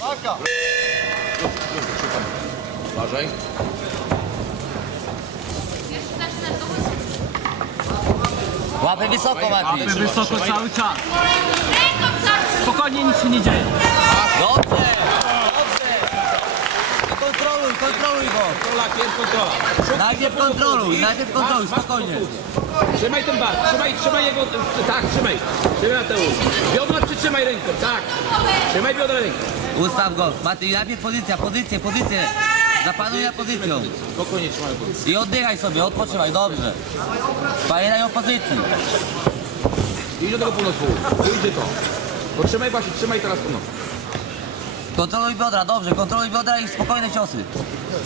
Walka! Uważaj. Łapy wysoko, Łapy, o, łapy wysoko trzymaj... cały czas. Spokojnie, nic się nie dzieje. A, dobrze! dobrze. Kontroluj, kontroluj go! Kontrola, kontrola. Najpierw kontroluj, najpierw kontroluj, spokojnie. Kontrolu trzymaj ten bar, trzymaj, trzymaj jego, tak, trzymaj. Trzymaj Mateusz. Biodra przytrzymaj ręką, tak. Trzymaj biodra ręką. Ustaw go. Matej, najpierw pozycja, pozycję, pozycję. pozycję, na Zapanuję no, ja pozycją. I oddychaj sobie, odpoczywaj, dobrze. Pamiętaj o pozycję. Idź do tego północu. Wyjdzie to. Potrzymaj właśnie, trzymaj teraz północ. Kontroluj biodra, dobrze, kontroluj biodra i spokojne ciosy.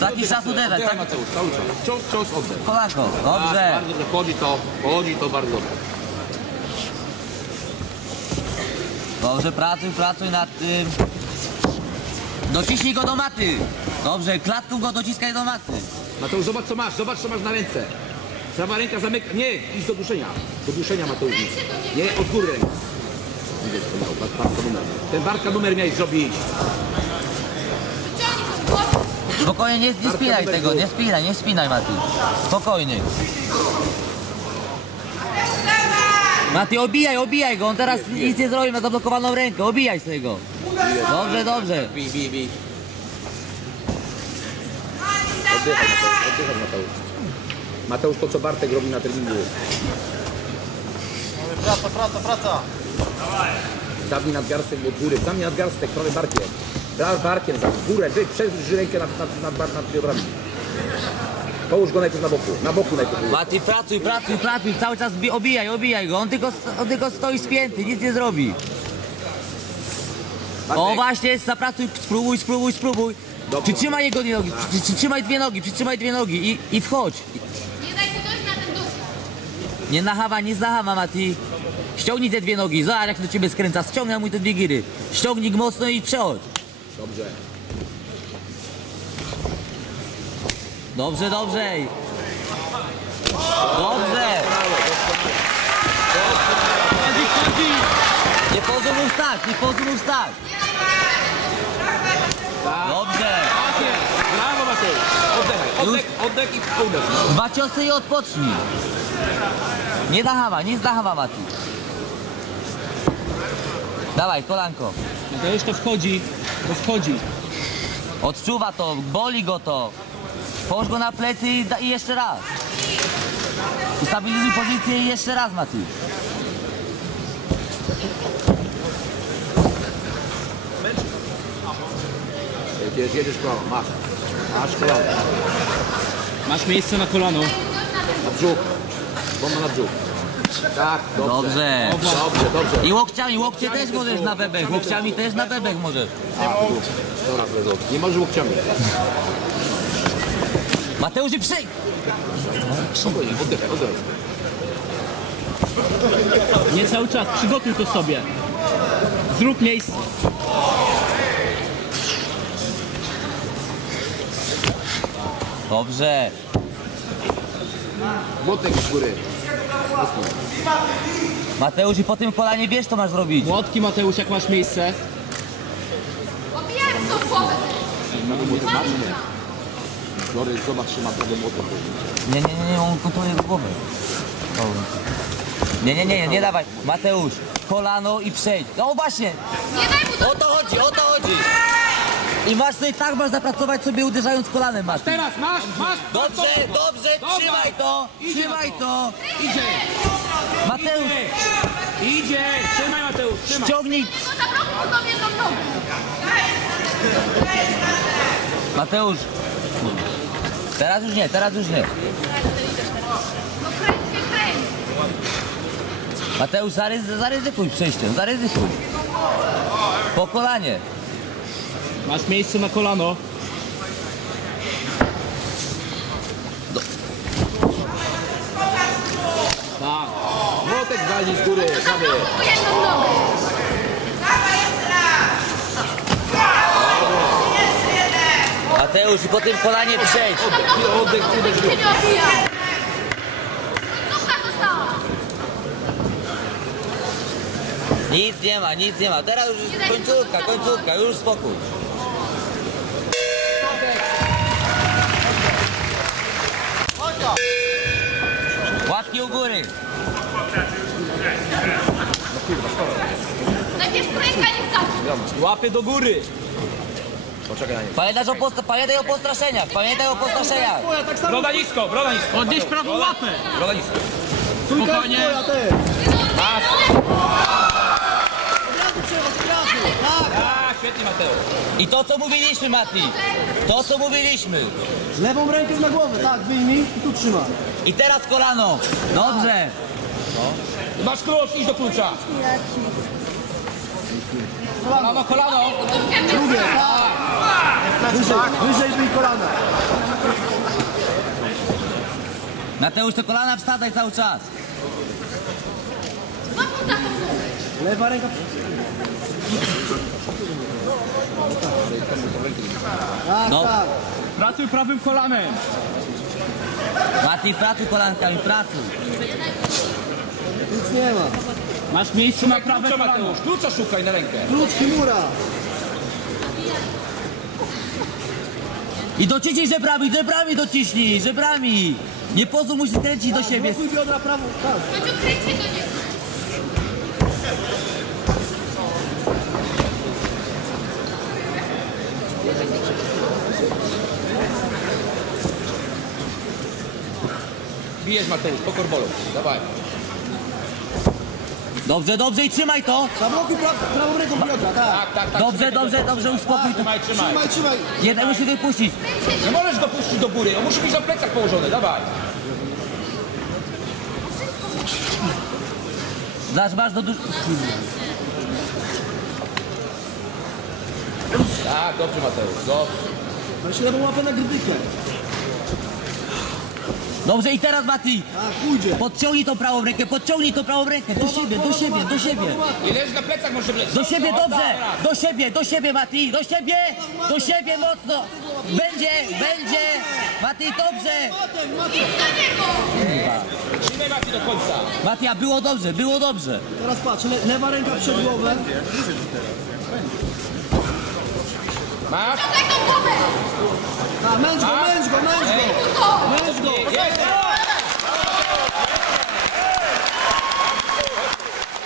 Za jakiś Biodę czas uderzać. Tak, Mateusz, cały czas. Cios, cios, oddech. Kolako, dobrze. bardzo dobrze, chodzi to, chodzi to bardzo dobrze. Dobrze, pracuj, pracuj nad tym. Dociśnij go do maty. Dobrze, Klatku go dociskaj do maty. Mateusz, zobacz co masz, zobacz co masz na ręce. Prawa ręka zamyka. Nie, idź do duszenia. Do duszenia Mateusz. Nie, od góry. Ten barka numer miałeś zrobić. Spokojnie, nie, nie spinaj tego, nie spinaj, nie spinaj Mati. Spokojnie. Mati, obijaj, obijaj go, on teraz nic nie. nie zrobi, ma zablokowaną rękę, obijaj sobie go. Dobrze, dobrze. Bij, bij, bij. Oddycham, Mateusz. Oddycham, Mateusz. Mateusz, to co Bartek robi na treningu. Praca, praca, praca. Dawaj. Dawniej nadgarstek od góry. Dawniej nadgarstek, prawy barkie. Barkiem. Brasz Barkiem za górę. Wy, przez rękę nad, nad, nad, nad, nad na biodrami. Połóż go najpierw na boku. Na boku najpierw. Mati, pracuj, pracuj, pracuj. Cały czas obijaj, obijaj go. On tylko, on tylko stoi spięty, nic nie zrobi. O Batek. właśnie, zapracuj, spróbuj, spróbuj, spróbuj. Dobry, przytrzymaj jego dwie nogi, przy, przytrzymaj przy, dwie nogi, przytrzymaj przy, dwie nogi i, i wchodź. Nie daj się dojść na ten dusz. Nie nachawa, nie zahawa, Mati. Ściągnij te dwie nogi, zobacz jak do ciebie skręca, ściągnij mu te dwie giry. Ściągnij mocno i przechodź. Dobrze, dobrze. Dobrze. dobrze. wstać, niech pozwól wstać. Dobrze. Brawo Matej. Oddech. oddech, oddech oddek, oddek i oddech. Dwa ciosy i odpocznij. Nie dachawa, nic dachawa Mati. Dawaj, kolanko. No to już to wchodzi, to wchodzi. Odczuwa to, boli go to. Połóż go na plecy i, i, jeszcze raz. Ustabilizuj pozycję i jeszcze raz Mati. jedziesz, jedziesz koło, masz. Masz kolano. Masz miejsce na kolano. Na brzuch. Bomba na brzuch. Tak, dobrze. dobrze. Dobrze, dobrze. I łokciami, łokcie łokciami też możesz na bebek. Łokciami też, na bebek, też na bebek możesz. A, dobrze. Dobra, dobrze, dobrze. Nie możesz łokciami. Mateusz i przy... dobrze. Dobrze. Dobrze. Dobrze. Dobrze. Nie cały czas, przygotuj to sobie. Zrób miejsce. Dobrze. Młotek z góry. Mateusz i po tym kolanie wiesz co masz zrobić. Młotki Mateusz, jak masz miejsce. Obijam to głowę. Flory, zobacz, czy ma tego młotek. Nie, nie, nie, on kontroluje głowę. Nie, nie, nie, nie, dawaj. Mateusz, kolano i przejdź. No właśnie. O to chodzi, o to chodzi. I masz sobie tak masz zapracować sobie uderzając kolanem masz. Teraz masz, masz. Dobrze, dobrze, dobrze trzymaj to, idzie acereio. trzymaj to. Mateusz, idzie. Coping, Mateusz. Idzie, trzymaj Mateusz, trzymaj. Zar Ściągnij. So Mateusz. Teraz już nie, teraz już nie. Mateusz, zaryzykuj za przejście, zaryzykuj. Po kolanie. Masz miejsce na kolano. Dobra, tak. góry. Dobra, Mateusz, po tym kolanie przejdź. Oddech, oddech, oddech. Ty nie została. Nic nie ma, nic nie ma. Teraz już Dobra, końcówka, dół. końcówka, już spokój. dziury. Łapy do góry. Poczekaj na nie. Pamiętaj o, post Pamiętaj o postraszeniach. Pamiętaj o postraszeniach. Postr tak broda nisko, broda nisko. Odnieś prawą Od łapę. Broda, broda nisko. Spokojnie. Spokojnie. Mateusz. I to, co mówiliśmy, Mati. To, co mówiliśmy. Lewą rękę na głowę, tak, wyjmij i tu trzymaj. I teraz kolano. Tak. Dobrze. Co? Masz krocz, idź do klucza. No, kolano, no, kolano. Drugie. Tak. Tak. Wyżej, wyżej mi kolana. Mateusz, to kolana wstadaj cały czas. Lewa ręka przy... No. Pracuj prawym kolanem. Mati, pracuj kolankami, pracuj. Nic nie ma. Masz miejsce na prawe kolano. Klucza, Mateusz, klucza szukaj na rękę. Klucz Kimura. I dociśnij żebrami, żebrami dociśnij, żebrami. Nie pozwól mu się kręcić do siebie. Zrób biodra prawą, tak. Chodź, kręcić do niego. Bijesz Mateusz, po korbolu, dawaj. Dobrze, dobrze i trzymaj to. Na bloku pra prawą ręką Piotra, tak. tak, tak, tak dobrze, dobrze, dobrze, go, dobrze A, to... dobrze, uspokój. Trzymaj, trzymaj. Trzymaj, to. trzymaj. Jeden musi wypuścić. Nie możesz go puścić do góry, on ja musi być na plecach położony, dawaj. Zasz, masz do dużo... Tak, dobrze Mateusz, dobrze. Ja się dawał łapę na grybykę. Dobrze i teraz Mati. Podciągnij tą prawą rękę, podciągnij tą prawą rękę. Do siebie, do siebie, do siebie. I leży na plecach może wleć. Do siebie, dobrze. Do, do, do, do, do, do, do, do, do siebie, do siebie Mati, do siebie. Do siebie, do siebie tam, mocno. Będzie, I będzie. Mati, dobrze. Trzymaj Mati do końca. Mati, a było dobrze, było dobrze. Teraz patrz, lewa ręka przed głowę. Marco. Like ah, mangue, mangue, mangue.